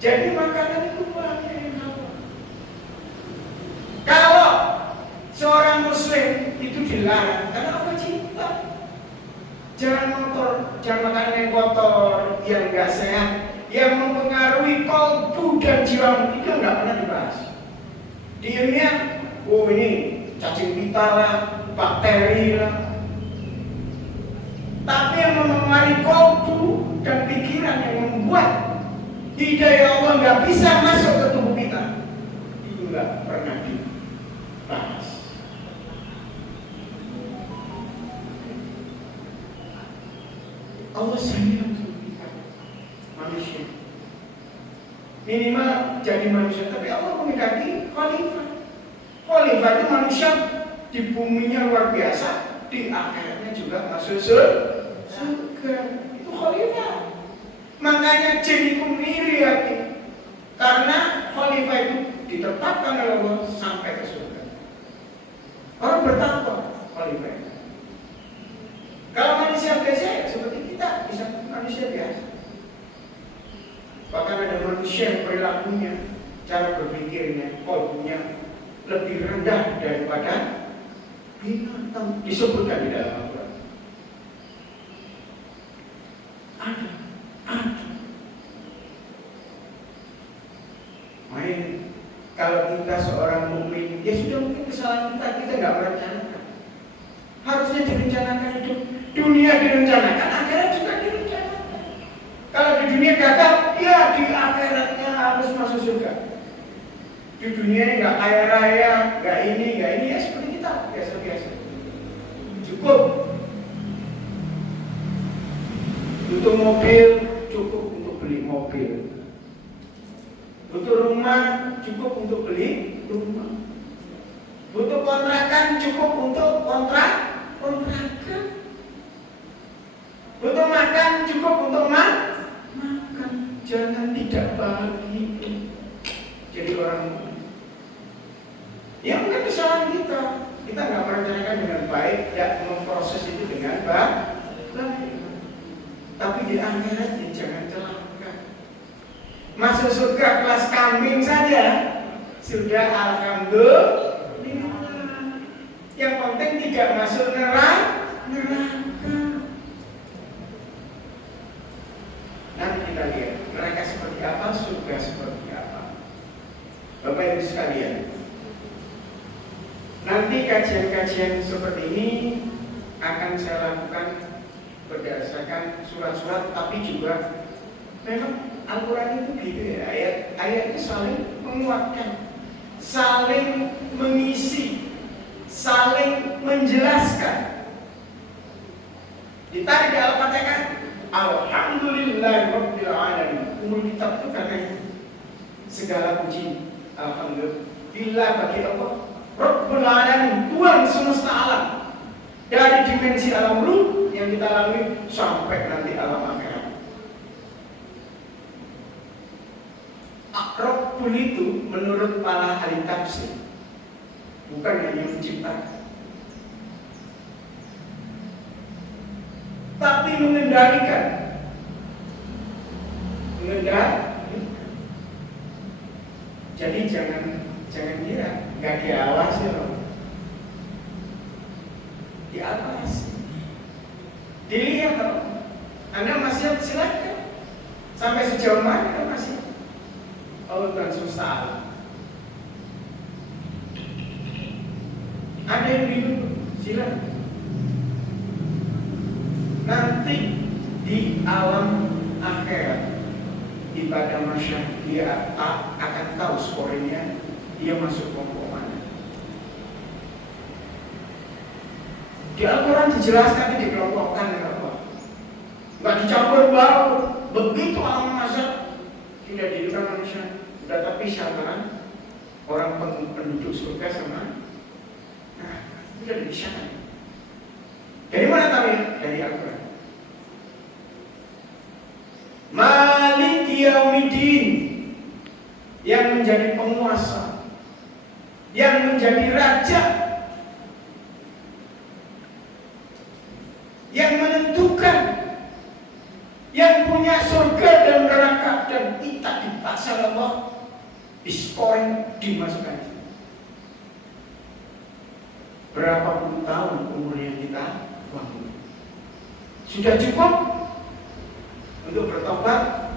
Jadi makanan itu banyak yang halal. Kalau seorang muslim itu dilarang karena Allah cinta. Jangan makanan yang kotor, yang enggak sehat, yang mempengaruhi kalbu dan jiwamu, itu enggak pernah dibahas. Diemnya, oh ini cacing pita lah, bakteri lah. Tapi yang mempengaruhi kalbu dan pikiran yang membuat hidayah Allah enggak bisa masuk ke tubuh kita, itu enggak pernah dibahas. Allah sayang kita manusia. Minimal jadi manusia, tapi Allah menghendaki khalifah. Khalifah itu manusia di buminya luar biasa, di akhiratnya juga masuk surga. Itu khalifah. Makanya jin itu iri hati, karena khalifah itu ditetapkan oleh Allah sampai ke surga. Orang bertakwa khalifah itu. Kalau manusia biasa seperti kita, bisa manusia biasa. Bahkan ada manusia yang perilakunya, cara berpikirnya, kalbunya lebih rendah daripada binatang, disebutkan di dalam Al-Quran. Ada. Main. Kalau kita seorang mukmin, ya sudah mungkin kesalahan kita nggak merencanakan. Harusnya direncanakan hidup. Dunia direncanakan, akhirat juga direncanakan. Kalau di dunia gagal, ya di akhiratnya harus masuk surga. Di dunia nggak kaya raya, nggak ini, ya seperti kita biasa-biasa. Cukup butuh mobil, cukup untuk beli mobil. Butuh rumah, cukup untuk beli rumah. Butuh kontrakan, cukup untuk kontrakan. Butuh makan, cukup untuk makan. Jangan tidak bahagia jadi orang. Ya mungkin kesalahan kita nggak merencanakan dengan baik, tidak memproses itu dengan baik. Tapi di akhirat jangan celaka. Masuk surga kelas kambing saja sudah alhamdulillah. Yang penting tidak masuk neraka. Nanti kita lihat neraka seperti apa, surga seperti apa. Bapak Ibu sekalian, nanti kajian-kajian seperti ini akan saya lakukan berdasarkan surat-surat, tapi juga memang Al-Quran itu gitu ya, ayat-ayatnya saling menguatkan, saling mengisi, saling menjelaskan. Ditarik di Al-Fatihah, Alhamdulillahirabbil alamin. Umul kitab itu karena segala puji alhamdulillah bagi Allah Rabbul alamin, Tuhan semesta alam. Dari dimensi alam ruh yang kita lalui sampai nanti alam akhirat. Rabbul itu menurut para ahli tafsir bukan hanya menciptakan, tapi mengendalikan. Jadi jangan kira nggak diawasi loh, diawasi, dilihat loh. Anda masih silakan sampai sejauh mana Anda masih Allah dan semesta alam. Ada yang bingung, silakan. Nanti di alam akhirat ibadah masyarakat dia akan tahu skornya, dia masuk kelompok mana. Di Al-Quran dijelaskan di kelompokkan apa, nggak dicampur baur. Begitu alam masyarakat tidak dihidupkan manusia, udah tapi syaratan orang penduduk surga sama, nah itu sudah dipisahkan. Dari mana tahu ya? Dari Al-Quran. Maliki Yaumiddin, yang menjadi penguasa, yang menjadi raja, yang menentukan, yang punya surga dan neraka dan kita dipaksa Masya Allah, scoring dimasukkan. Berapa puluh tahun umurnya kita bangun. Sudah cukup untuk bertobat